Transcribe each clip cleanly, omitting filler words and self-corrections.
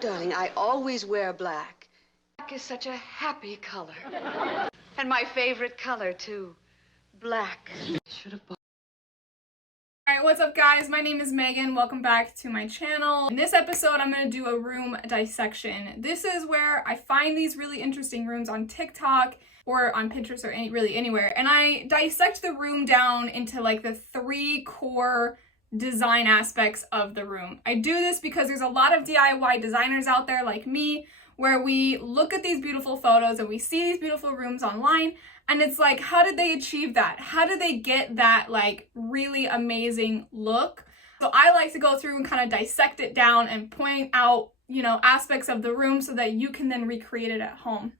Darling, I always wear black. Black is such a happy color. And my favorite color, too. Black. Should have bought. Alright, what's up guys? My name is Megan. Welcome back to my channel. In this episode, I'm going to do a room dissection. This is where I find these really interesting rooms on TikTok or on Pinterest or really anywhere. And I dissect the room down into like the 3 core design aspects of the room. I do this because there's a lot of DIY designers out there like me where we look at these beautiful photos and we see these beautiful rooms online and it's like, how did they achieve that? How did they get that like really amazing look? So I like to go through and kind of dissect it down and point out, you know, aspects of the room so that you can then recreate it at home.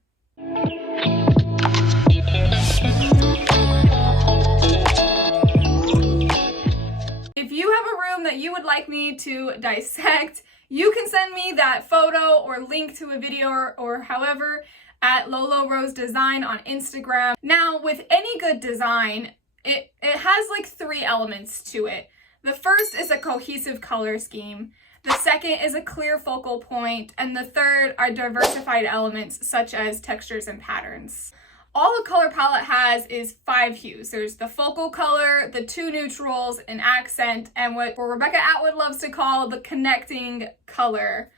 If you have a room that you would like me to dissect, you can send me that photo or link to a video or however at Lolo Rose Design on Instagram. Now, with any good design, it has like 3 elements to it. The first is a cohesive color scheme. The second is a clear focal point. And the third are diversified elements such as textures and patterns. All the color palette has is 5 hues. There's the focal color, the 2 neutrals, an accent, and what Rebecca Atwood loves to call the connecting color.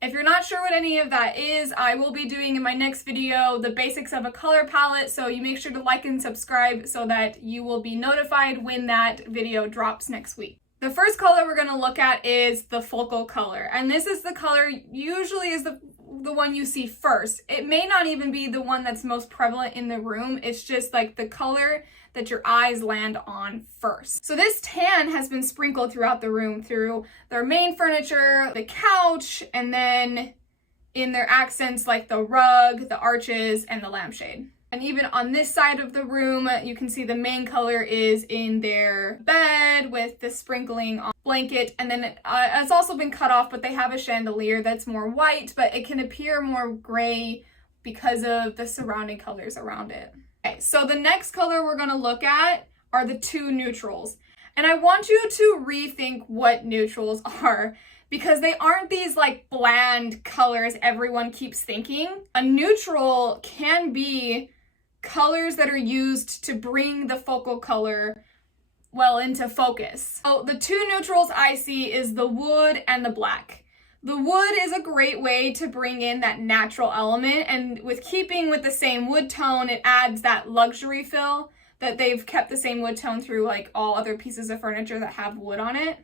If you're not sure what any of that is, I will be doing in my next video the basics of a color palette, so you make sure to like and subscribe so that you will be notified when that video drops next week. The first color we're going to look at is the focal color, and this is the color usually is the one you see first. It may not even be the one that's most prevalent in the room. It's just like the color that your eyes land on first. So this tan has been sprinkled throughout the room through their main furniture, the couch, and then in their accents like the rug, the arches, and the lampshade. And even on this side of the room, you can see the main color is in their bed with the sprinkling on blanket. And then it's also been cut off, but they have a chandelier that's more white, but it can appear more gray because of the surrounding colors around it. Okay, so the next color we're going to look at are the 2 neutrals. And I want you to rethink what neutrals are, because they aren't these like bland colors everyone keeps thinking. A neutral can be colors that are used to bring the focal color well into focus. So the 2 neutrals I see is the wood and the black. The wood is a great way to bring in that natural element, and with keeping with the same wood tone, it adds that luxury feel that they've kept the same wood tone through like all other pieces of furniture that have wood on it.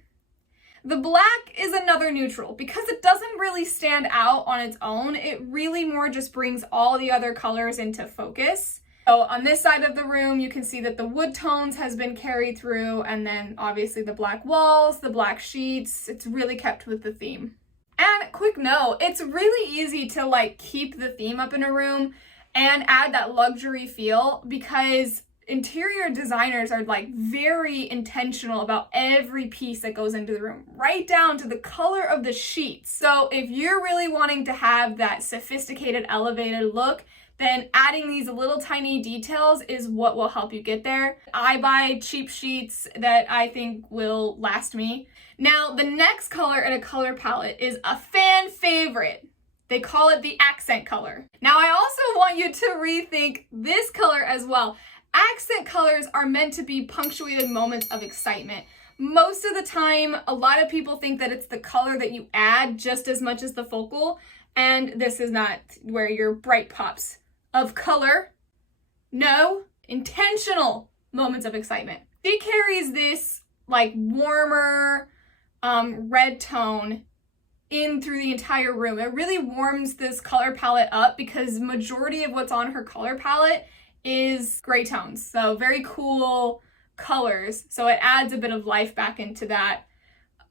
The black is another neutral because it doesn't really stand out on its own. It really more just brings all the other colors into focus. So on this side of the room, you can see that the wood tones has been carried through, and then obviously the black walls, the black sheets, it's really kept with the theme. And quick note, it's really easy to like keep the theme up in a room and add that luxury feel because interior designers are like very intentional about every piece that goes into the room, right down to the color of the sheets. So if you're really wanting to have that sophisticated, elevated look, then adding these little tiny details is what will help you get there. I buy cheap sheets that I think will last me. Now, the next color in a color palette is a fan favorite. They call it the accent color. Now, I also want you to rethink this color as well. Accent colors are meant to be punctuated moments of excitement. Most of the time, a lot of people think that it's the color that you add just as much as the focal, and this is not where your bright pops of color. No, intentional moments of excitement. She carries this like warmer red tone in through the entire room. It really warms this color palette up because majority of what's on her color palette is gray tones. So very cool colors. So it adds a bit of life back into that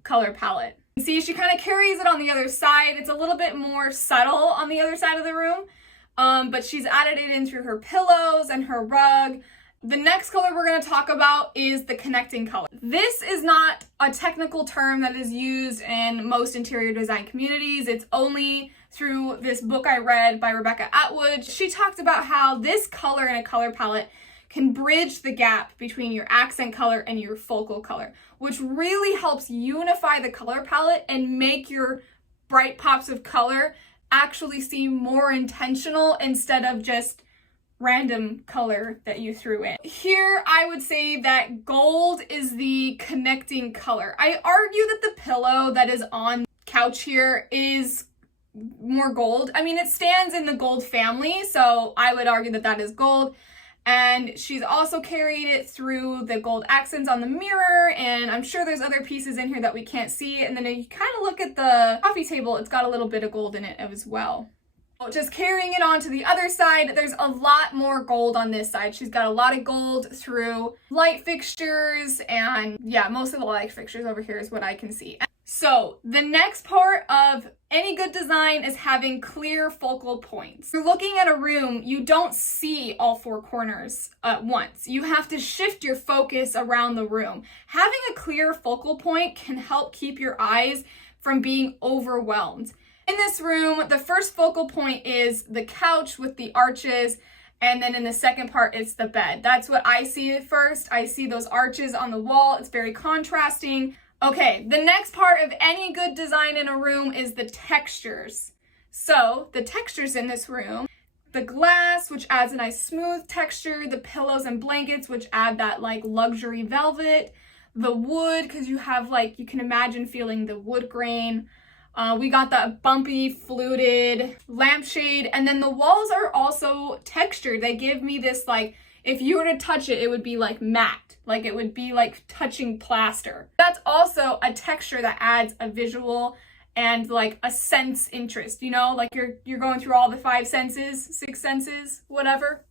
color palette. See, she kind of carries it on the other side. It's a little bit more subtle on the other side of the room. But she's added it in through her pillows and her rug. The next color we're going to talk about is the connecting color. This is not a technical term that is used in most interior design communities. It's only through this book I read by Rebecca Atwood. She talked about how this color in a color palette can bridge the gap between your accent color and your focal color, which really helps unify the color palette and make your bright pops of color actually seem more intentional instead of just random color that you threw in. Here, I would say that gold is the connecting color. I argue that the pillow that is on couch here is more gold. I mean, it stands in the gold family, so I would argue that that is gold. And she's also carried it through the gold accents on the mirror, and I'm sure there's other pieces in here that we can't see. And then if you kind of look at the coffee table, it's got a little bit of gold in it as well. Just carrying it on to the other side, there's a lot more gold on this side. She's got a lot of gold through light fixtures, and yeah, most of the light fixtures over here is what I can see. So the next part of any good design is having clear focal points. If you're looking at a room, you don't see all four corners at once. You have to shift your focus around the room. Having a clear focal point can help keep your eyes from being overwhelmed. In this room, the first focal point is the couch with the arches, and then in the second part, it's the bed. That's what I see at first. I see those arches on the wall. It's very contrasting. Okay, the next part of any good design in a room is the textures. So the textures in this room, the glass, which adds a nice smooth texture, the pillows and blankets, which add that like luxury velvet, the wood, because you have like, you can imagine feeling the wood grain. We got that bumpy fluted lampshade, and then the walls are also textured. They give me this like, if you were to touch it, it would be like matte, like it would be like touching plaster. That's also a texture that adds a visual and like a sense interest, you know, like you're going through all the five senses, six senses, whatever.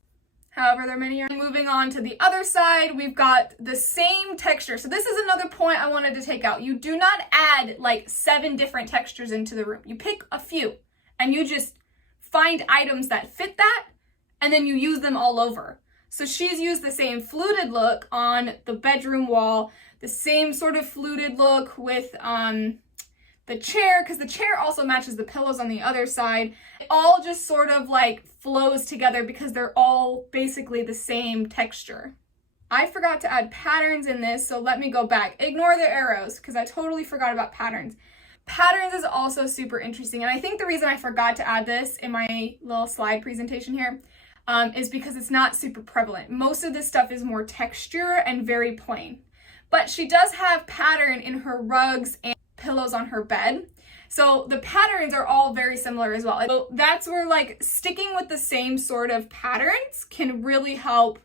However there many are. Moving on to the other side, we've got the same texture. So this is another point I wanted to take out. You do not add like 7 different textures into the room. You pick a few and you just find items that fit that, and then you use them all over. So she's used the same fluted look on the bedroom wall, the same sort of fluted look with the chair, because the chair also matches the pillows on the other side. It all just sort of like flows together because they're all basically the same texture. I forgot to add patterns in this, so let me go back. Ignore the arrows because I totally forgot about patterns. Patterns is also super interesting, and I think the reason I forgot to add this in my little slide presentation here is because it's not super prevalent. Most of this stuff is more texture and very plain. But she does have pattern in her rugs and pillows on her bed. So the patterns are all very similar as well. So that's where like sticking with the same sort of patterns can really help,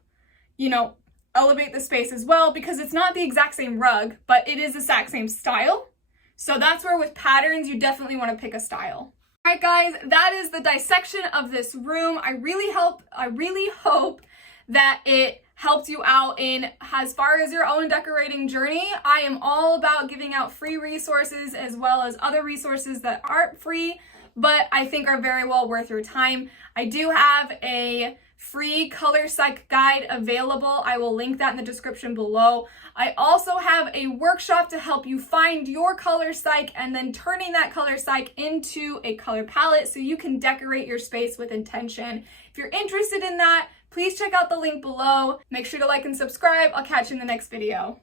you know, elevate the space as well, because it's not the exact same rug, but it is the exact same style. So that's where with patterns, you definitely want to pick a style. All right, guys, that is the dissection of this room. I really hope that it helped you out in as far as your own decorating journey. I am all about giving out free resources as well as other resources that aren't free, but I think are very well worth your time. I do have a free color psych guide available. I will link that in the description below. I also have a workshop to help you find your color psych and then turning that color psych into a color palette so you can decorate your space with intention. If you're interested in that, please check out the link below. Make sure to like and subscribe. I'll catch you in the next video.